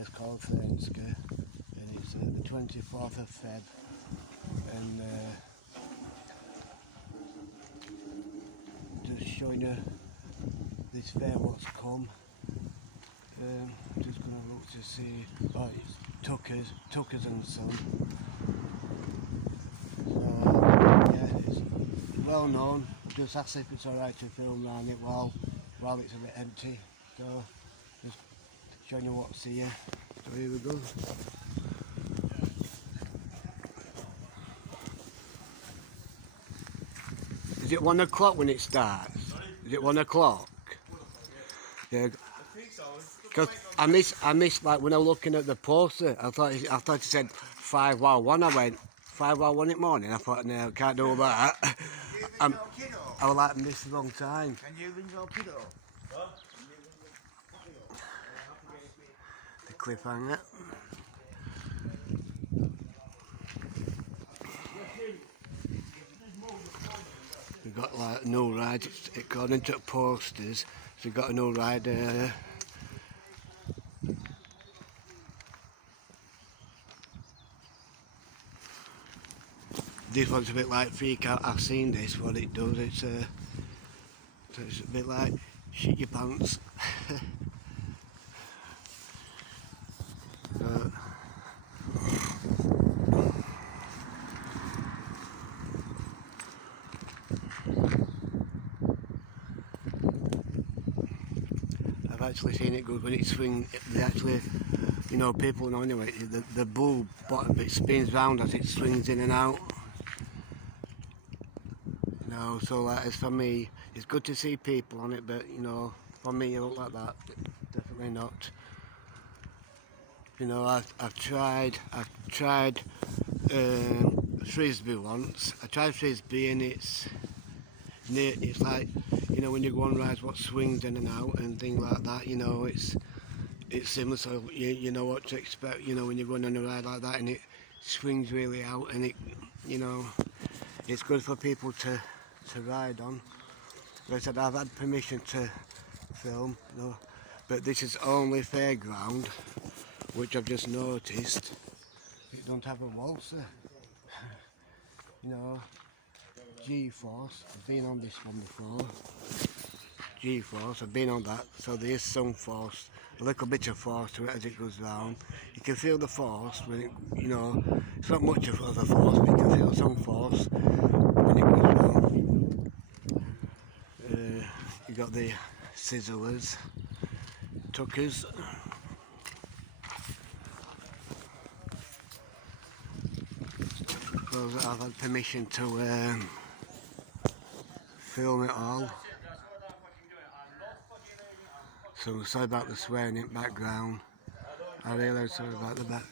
place called Thurnscoe, and it's the 24th of Feb, and just showing you this fair what's come. Just gonna look to see, oh, it's Tuckers and Son. So yeah, it's well known. Just ask if it's alright to film around it while it's a bit empty. So just showing you what's here. So here we go. Is it 1 o'clock when it starts? Is it 1 o'clock? Yeah. Because I missed like when I was looking at the poster, I thought it said 5 while 1. I went 5 while 1 in the morning. I thought, no, I can't do that. I was like, missed the wrong time. Can you ring your kiddo? The cliffhanger. We've got like no ride, according to the posters, so we've got a no ride area. This one's a bit like Freak Out. I've seen this, what it does. It's a bit like shit your pants. I've actually seen it good when it swings. They actually, you know, people know anyway, the bulb bottom bit spins round as it swings in and out. You know, so like, as for me, it's good to see people on it, but you know, for me, it look like that, definitely not. You know, I've tried frisbee once. I tried frisbee, and it's like, you know, when you go on rides, what swings in and out and things like that. You know, it's similar, so you know what to expect. You know, when you're going on a ride like that, and it swings really out, and it, you know, it's good for people to ride on. Like I said, I've had permission to film, you know, but this is only Fairground, which I've just noticed. It don't have a waltzer. You know, G-force, I've been on this one before. G-force, I've been on that, so there is some force, a little bit of force to it as it goes round. You can feel the force when it, you know, it's not much of a force, but you can feel some force when it goes round. You got the sizzlers, Tuckers. I've had permission to film it all. So sorry about the swearing in the background. I really sorry about the back.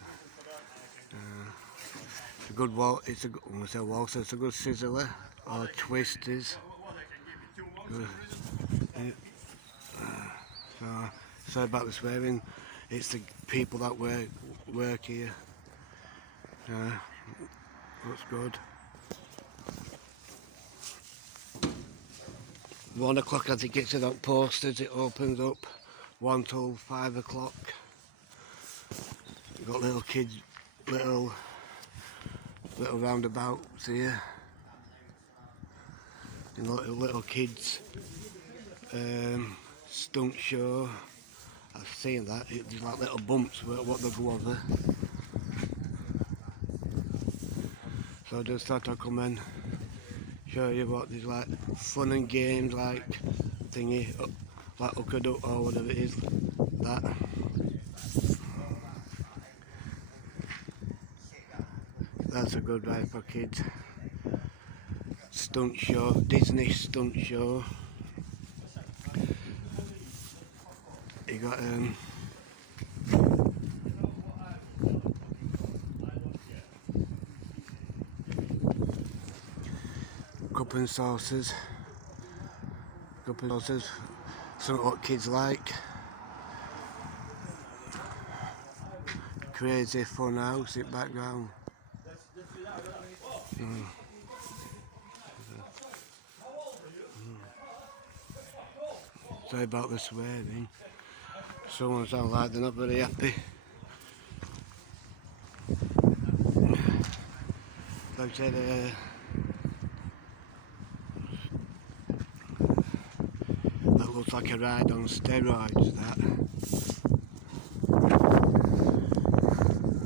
It's a good wall. It's a good. I say waltzer. It's a good sizzler or twisters. Good. So sorry about the swearing. It's the people that work here. Looks good. 1 o'clock as it gets to that posters, it opens up 1 till 5 o'clock. You've got little kids, little roundabouts here. And little kids stunt show. I've seen that. There's like little bumps what they go over. So I just thought I'd come and show you what there's like fun and games like thingy, like hook a duck or whatever it is, that. That's a good ride for kids. Stunt show, Disney stunt show. You got cup and saucers, something what kids like. Crazy fun house in background. Sorry about the swearing. Someone sounds like they're not very happy. like I said, that looks like a ride on steroids, that.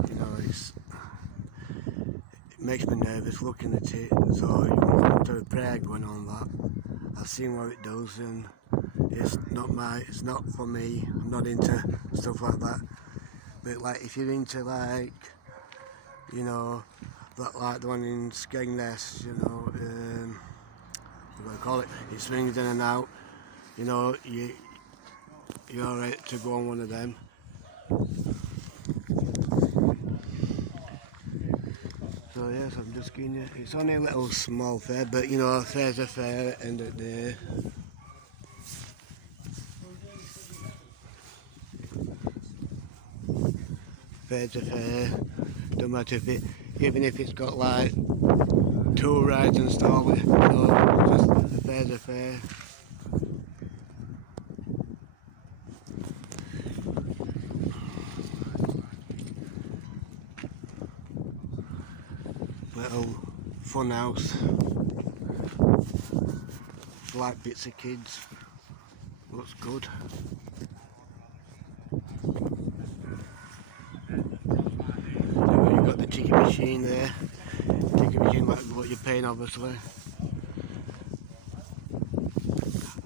You know, it makes me nervous looking at it, so you want to have a prayer going on that. I've seen what it does, and it's not for me. I'm not into stuff like that. But like, if you're into, like, you know, that, like the one in Skegness, you know, what do I call it? It swings in and out. You know, you're alright to go on one of them. So yes, I'm just giving you. It's only a little small fair, but you know, a fair's a fair at the end of the day. Fair's a fair. Don't matter if it, even if it's got like tour rides and stuff. You know, just a fair's a fair. Little fun house. Like bits of kids. Looks good. So you've got the ticket machine there. Ticket machine, like what you're paying, obviously.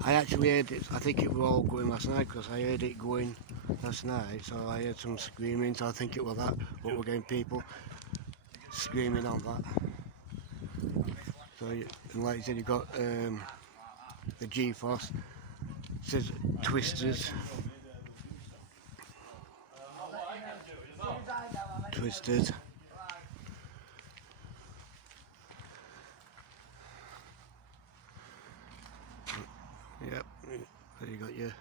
I actually heard it. I think it was all going last night because I heard it going last night. So I heard some screaming. So I think it was that. But we're getting people screaming on that. So, and like you said, you've got the G-Force. It says Twisters. Twisted. Yep. So you got your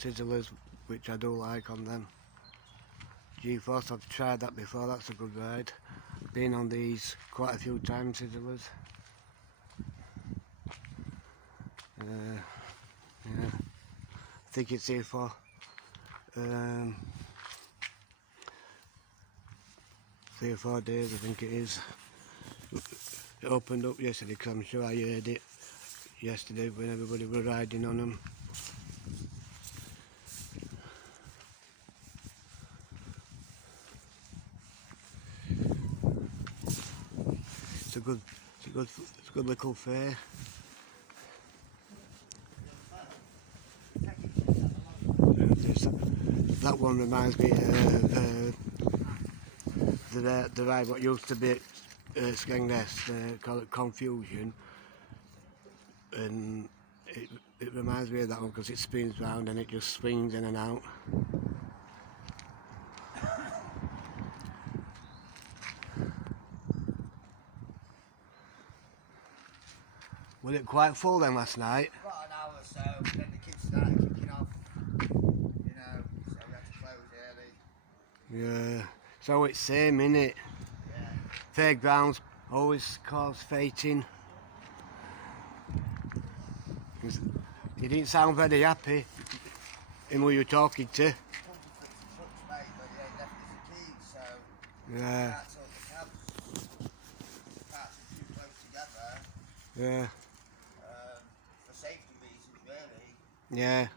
Sizzlers, which I do like on them. G-Force, I've tried that before. That's a good ride. Been on these quite a few times, Sizzlers. Yeah. I think it's here for 3 or 4 days, I think it is. It opened up yesterday because I'm sure I heard it yesterday when everybody were riding on them. It's a good little fair. That one reminds me of the ride what used to be at Skegness, call it Confusion, and it reminds me of that one because it spins round and it just swings in and out. Was it quite full then last night? About an hour or so, then the kids started kicking off, you know, so we had to close early. Yeah, so it's same, innit? Yeah. Fairgrounds always cause fating. You didn't sound very happy, him who you were talking to. Mate, but yeah, he left us the keys, so Yeah. can't sort the cabs. Parts are too close together. Yeah. For safety reasons, really. Yeah.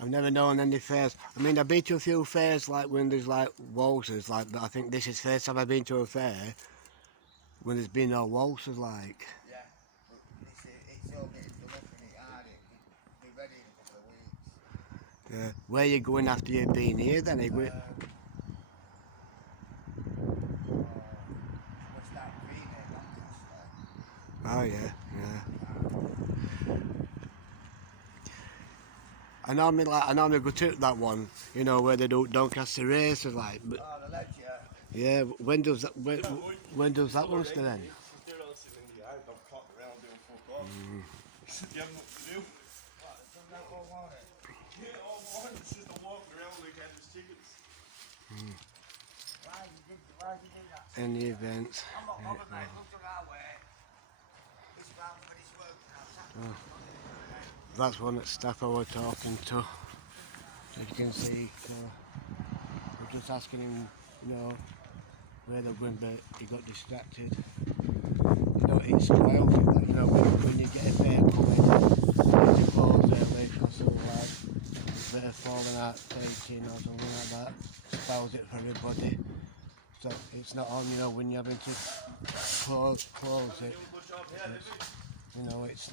I've never known any fairs. I mean, I've been to a few fairs like when there's like waltzers, like, but I think this is the first time I've been to a fair when there's been no waltzers, like. Yeah, but it's all getting done up in it hard. It'll be ready in a couple of weeks. Yeah. Where are you going after you've been here then? We'll start greening it, Oh yeah, yeah. I normally go to that one, you know, where they do Doncaster races, like. But, oh, the ledge, yeah. yeah. When does that one start then? Any events? Oh. That's one that staff I were talking to. As you can see, we're just asking him, you know, where they're going, but he got distracted. You know, it spoils it. Like, you know, when you get a fair coming, you close early because of like a bit of falling out taking or something like that. Spoils it for everybody. So it's not on, you know, when you're having to close it. You know, it's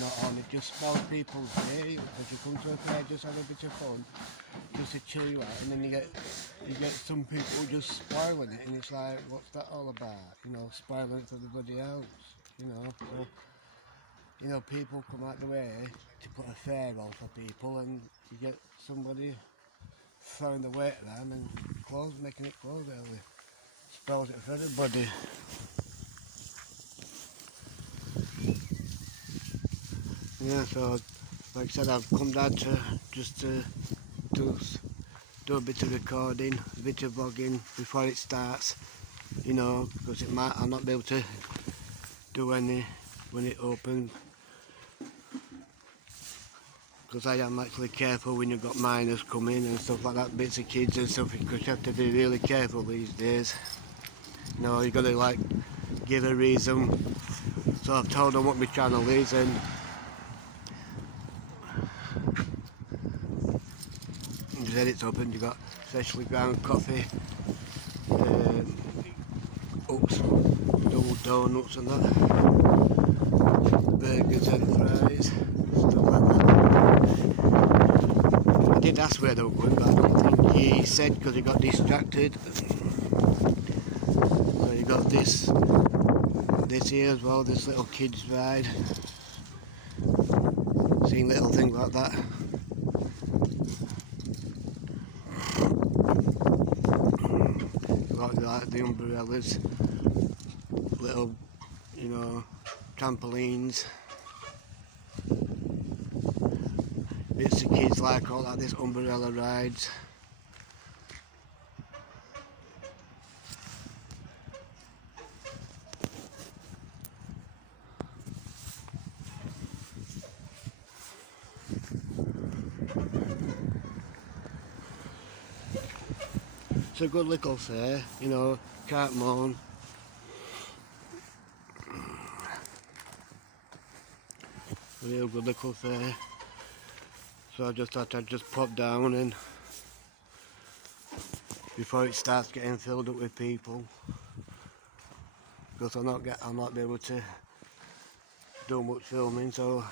not on. It just spoils people's day. Because you come to a fair, just have a bit of fun, just to chill you out, and then you get some people just spoiling it, and it's like, what's that all about? You know, spoiling it for everybody else. You know, so you know, people come out the way to put a fair on for people, and you get somebody throwing the weight around and making it close early. Spoils it for everybody. Yeah, so like I said, I've come down to just to do a bit of recording, a bit of vlogging before it starts, you know, because I'll not be able to do any when it opens, because I am actually careful when you've got minors coming and stuff like that, bits of kids and stuff, because you have to be really careful these days. You know, you've got to like give a reason. So I've told them what my channel is, and said it's open. You've got freshly ground coffee, oats, double donuts and that, burgers and fries, stuff like that. I did ask where they were going, but I don't think he said, because he got distracted. So you got this here as well, this little kids ride. Seeing little things like that. Like the umbrellas, little, you know, trampolines. Bits of kids like all that, this umbrella rides. It's a good little fair, you know, can't moan. A real good little fair. So I just thought I'd just pop down and before it starts getting filled up with people, because I'll not be able to do much filming, so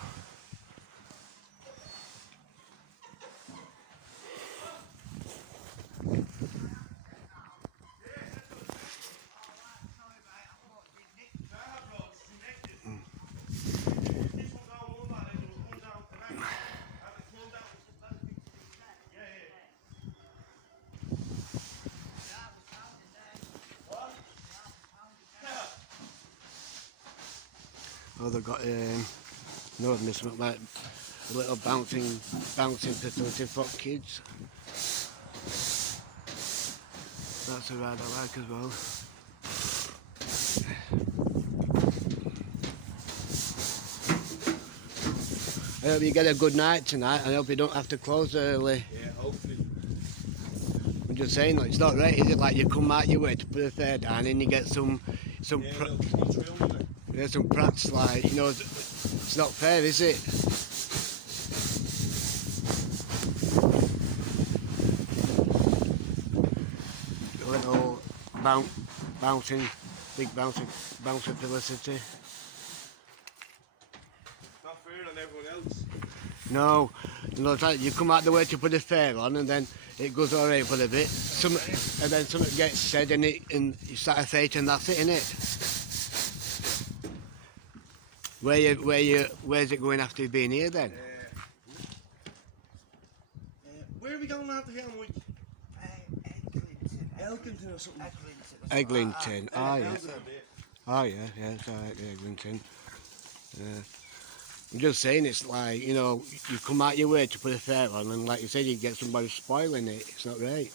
they've got no amusement, like a little bouncing facility for kids. That's a ride I like as well. I hope you get a good night tonight. I hope you don't have to close early. Yeah, hopefully. I'm just saying, like, it's not right, is it? Like you come out your way to put a fair down and you get some prats, like, you know, it's not fair, is it? A little big bouncing felicity. Not fair on everyone else. No, you know, it's like you come out the way to put a fair on, and then it goes alright for a bit. And then something gets said, and you start a fight, and that's it, innit? Where's it going after you've been here then? Where are we going after here, Mike? Elkington or something. Eglinton. Oh yeah. Oh yeah, it's alright, the Eglinton. I'm just saying, it's like, you know, you come out your way to put a fair on, and like you said, you get somebody spoiling it. It's not right.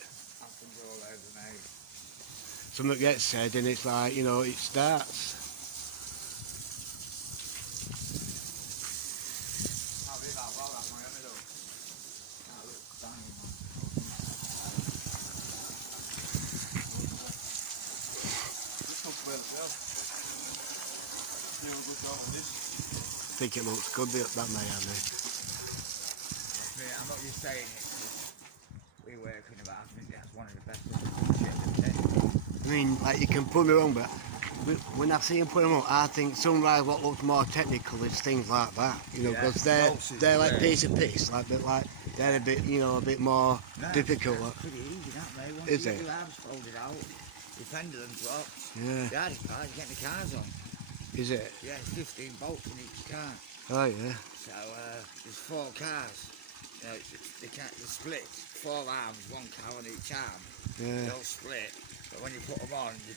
Something gets said, and it's like, you know, it starts. I think it looks good, that Miami. I'm not just saying it 'cause we work in about. I think that's one of the best ones. I mean, like, you can put me wrong, but when I see them put them up, I think sunrise what looks more technical is things like that, you know, because they're like piece of piece, like they're a bit, you know, a bit more difficult. It's pretty easy, that mate. Once Is you it? get your arms folded out, your pendulum drops. Yeah. The hardest part is getting the cars on. Is it? Yeah, it's 15 bolts in each car. Oh yeah. So there's 4 cars. You know, the split, 4 arms, 1 car on each arm. Yeah. They all split. But when you put them on, you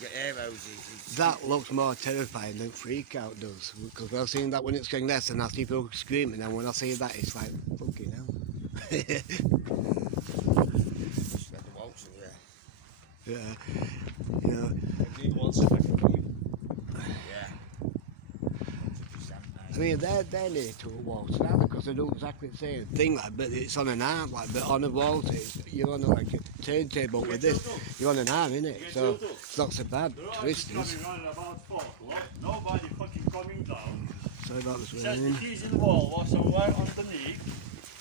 get air hoses. That looks more terrifying than Freak Out does, because I've seen that when it's getting less and I see people screaming, and when I see that it's like, fucking hell. Just let the bolts in there. Yeah. You know. Need one second. Yeah. 100%, I mean, they're near to a wall now because they do exactly the same thing, like, but it's on an arm, like, but on a wall, you're on like a turntable with this, you're on an arm, innit? So it's not so bad. Twisters. Coming around about 4 o'clock, nobody fucking coming down. Sorry about this It says the rain. keys in the wall was somewhere underneath.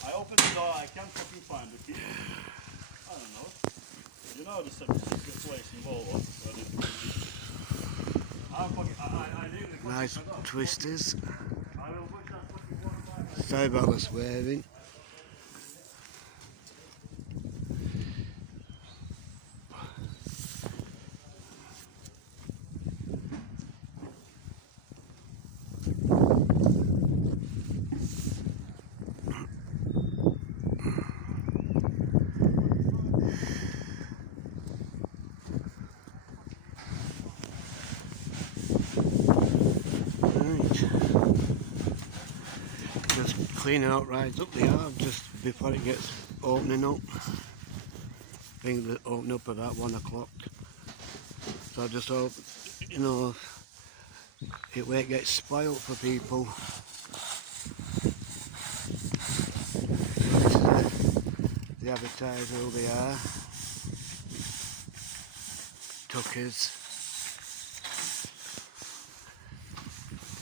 I opened the door, I can't fucking find the key. I don't know. You know the secret place in Volvo. I leave the fucking Nice door. twisters. I will put that fucking water by my Sorry about the swearing. Just cleaning out rides up the yard just before it gets opening up. I think they open up about 1 o'clock. So I just hope, you know, it won't get spoiled for people. They advertise who they are. Tuckers.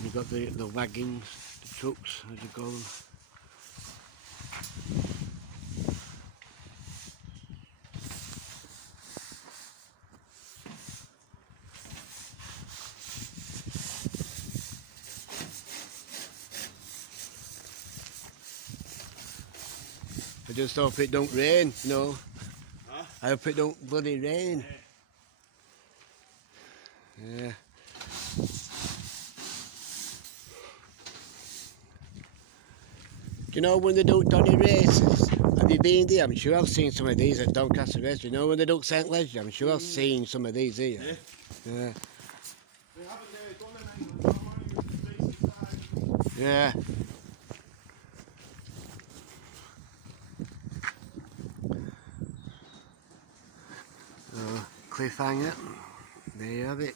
You've got the wagons, the trucks, as you call them. I just hope it don't rain, you know. Huh? I hope it don't bloody rain. Yeah. Do you know when they do Donny races? Have you been there? I'm sure I've seen some of these at Doncaster Race. Do you know when they do St Leger? I'm sure I've seen some of these here. Yeah. Yeah. They haven't done anything. Yeah. Cliffhanger. There you have it.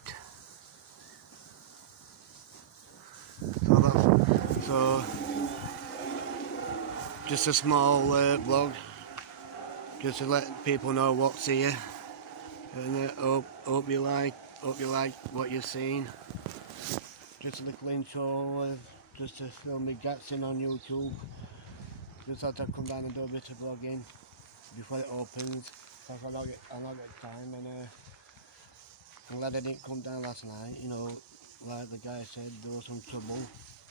So just a small vlog, just to let people know what's here, and hope you like what you've seen. Just a little intro, just to film me gats in on YouTube. Just had to come down and do a bit of vlogging before it opens, because I not get time, and I'm glad I didn't come down last night. You know, like the guy said, there was some trouble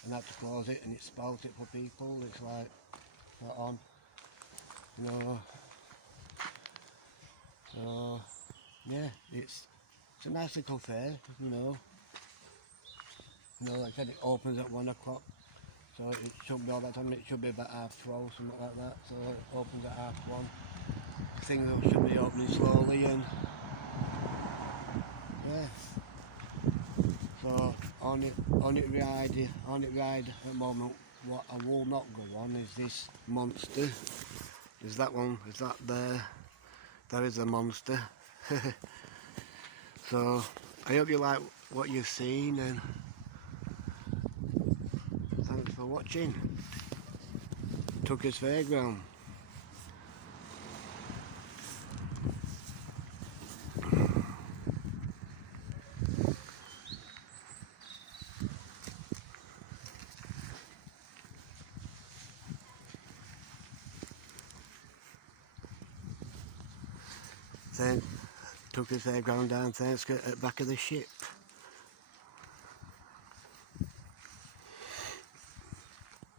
and had to close it, and it spoilt it for people. It's like, not on, you know. So yeah, it's a nice little fair, you know. You know, like I said, it opens at 1 o'clock, so it shouldn't be all that time. It should be about 12:30, something like that. So it opens at 1:30. Things should be opening slowly, and yeah. So on it ride at the moment. What I will not go on is this monster. Is that one? Is that there? There is a monster. So I hope you like what you've seen, and thanks for watching. Tucker's Fairground. Tucker's Fairground down Thurnscoe at the back of the ship.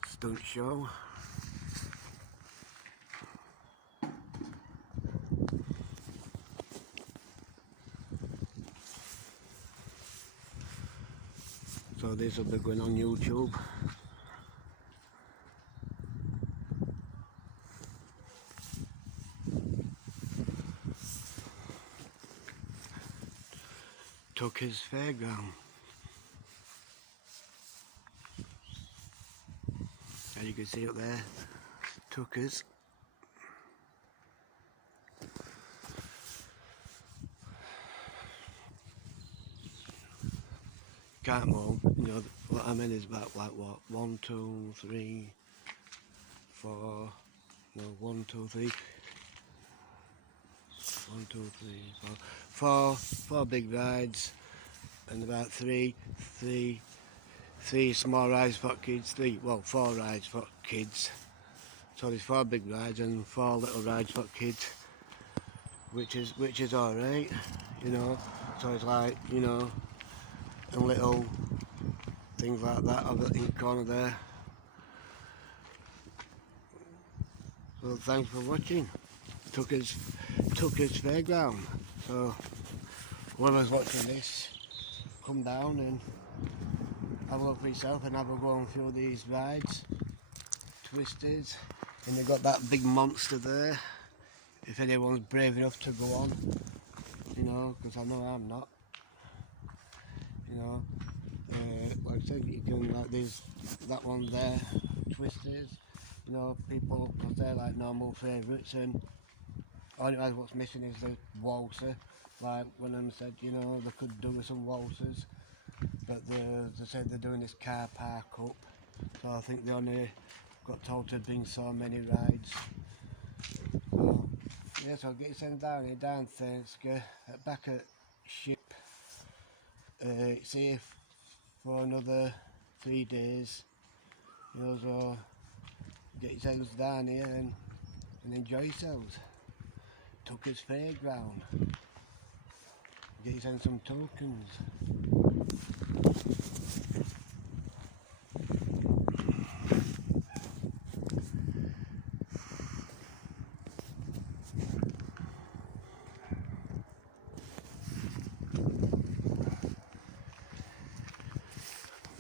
Stunt show. So this will be going on YouTube. Tucker's Fairground. As you can see up there, Tucker's. Can't move, you know what I mean is about like what, 1, 2, 3, 4, no 1, 2, 3, 1, 2, 3, 4, 4 big rides and about three small rides for kids, 4 rides for kids. So there's 4 big rides and 4 little rides for kids, which is alright, you know. So it's like, you know, and little things like that over in the corner there. So thanks for watching Tucker's Fairground. So whoever's watching this, come down and have a look for yourself and have a go on through these rides, twisters, and they've got that big monster there. If anyone's brave enough to go on, you know, because I know I'm not. You know, like I said, you can, like there's that one there, twisters, you know, people, because they're like normal favourites, and only what's missing is the waltzer, like when I said, you know, they could do with some waltzers, but they said they're doing this car park up, so I think they only got told to bring so many rides. So, yeah, so get yourself down here, down Thurnscoe, back at ship. It's here for another 3 days, you know, so get yourselves down here and enjoy yourselves. Tucker's Fairground. Get yourselves some tokens.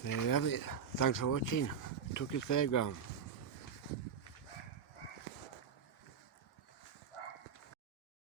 There you have it. Thanks for watching Tucker's Fairground.